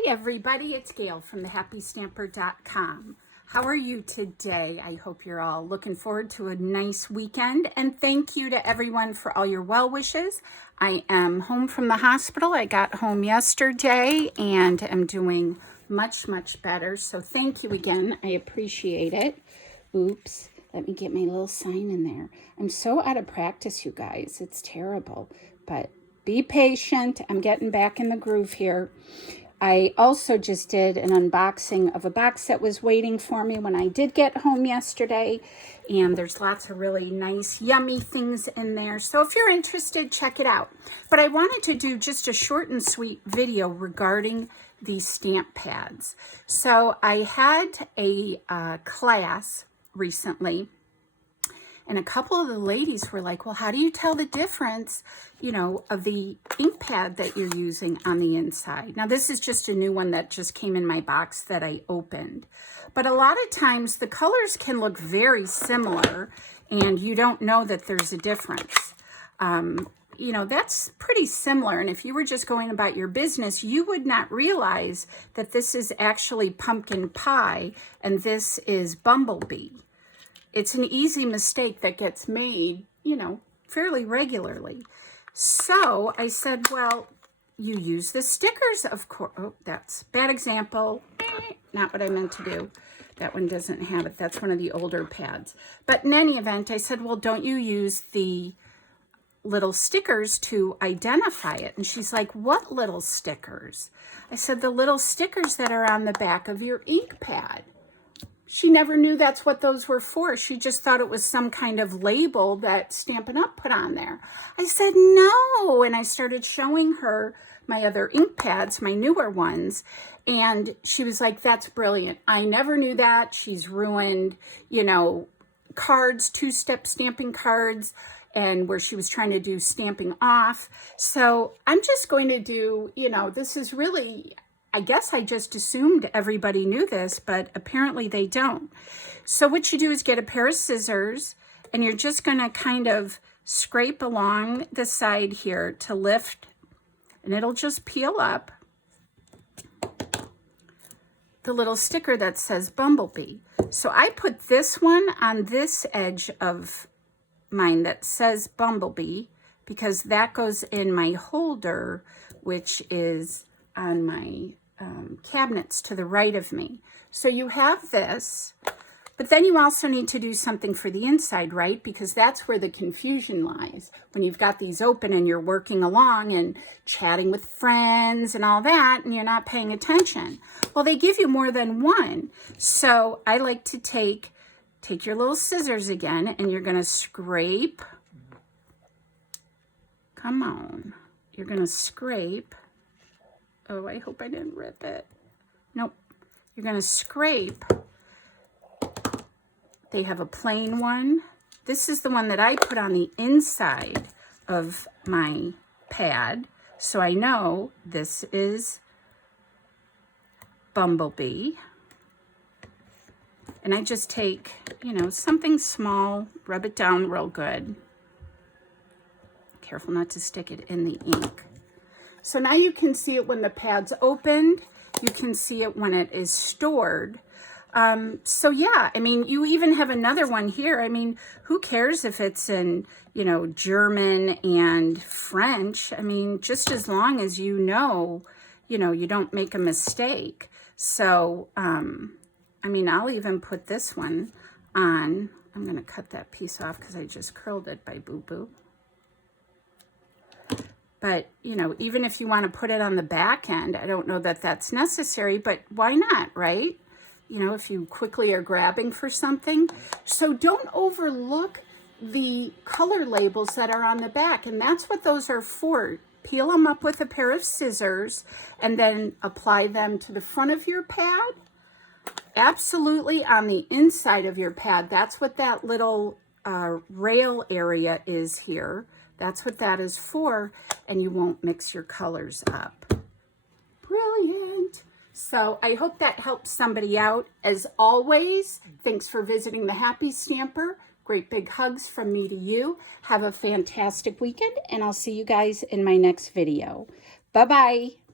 Hi everybody, it's Gail from thehappystamper.com. How are you today? I hope you're all looking forward to a nice weekend, and thank you to everyone for all your well wishes. I am home from the hospital. I got home yesterday and am doing much better, so thank you again. I appreciate it. Oops, let me get my little sign in there. I'm so out of practice, you guys. It's terrible, but be patient. I'm getting back in the groove here. I also just did an unboxing of a box that was waiting for me when I did get home yesterday. And there's lots of really nice, yummy things in there. So if you're interested, check it out. But I wanted to do just a short and sweet video regarding these stamp pads. So I had a class recently, and a couple of the ladies were like, well, how do you tell the difference, of the ink pad that you're using on the inside? Now, this is just a new one that just came in my box that I opened. But a lot of times the colors can look very similar and you don't know that there's a difference. That's pretty similar. And if you were just going about your business, you would not realize that this is actually pumpkin pie and this is bumblebee. It's an easy mistake that gets made, fairly regularly. So I said, well, you use the stickers, of course. Oh, that's bad example. Not what I meant to do. That one doesn't have it. That's one of the older pads. But in any event, I said, well, don't you use the little stickers to identify it? And she's like, what little stickers? I said, the little stickers that are on the back of your ink pad. She never knew that's what those were for. She just thought it was some kind of label that Stampin' Up! Put on there. I said, no. And I started showing her my other ink pads, my newer ones. And she was like, that's brilliant. I never knew that. She's ruined, cards, two-step stamping cards, and where she was trying to do stamping off. So I'm just going to do, this is really, I guess I just assumed everybody knew this, but apparently they don't. So what you do is get a pair of scissors, and you're just going to kind of scrape along the side here to lift, and it'll just peel up the little sticker that says Bumblebee. So I put this one on this edge of mine that says Bumblebee because that goes in my holder, which is on my cabinets to the right of me. So you have this, but then you also need to do something for the inside, right? Because that's where the confusion lies. When you've got these open and you're working along and chatting with friends and all that, and you're not paying attention. Well, they give you more than one. So I like to take your little scissors again, and you're going to scrape. Come on. You're going to scrape. Oh, I hope I didn't rip it. Nope. You're going to scrape. They have a plain one. This is the one that I put on the inside of my pad. So I know this is Bumblebee. And I just take, something small, rub it down real good. Careful not to stick it in the ink. So now you can see it when the pad's opened. You can see it when it is stored. So yeah, you even have another one here. Who cares if it's in, German and French? Just as long as you don't make a mistake. So, I'll even put this one on. I'm going to cut that piece off because I just curled it by boo-boo. But, even if you want to put it on the back end, I don't know that that's necessary, but why not, right? If you quickly are grabbing for something. So don't overlook the color labels that are on the back, and that's what those are for. Peel them up with a pair of scissors and then apply them to the front of your pad. Absolutely on the inside of your pad. That's what that little rail area is here. That's what that is for, and you won't mix your colors up. Brilliant. So I hope that helps somebody out. As always, thanks for visiting the Happy Stamper. Great big hugs from me to you. Have a fantastic weekend, and I'll see you guys in my next video. Bye-bye.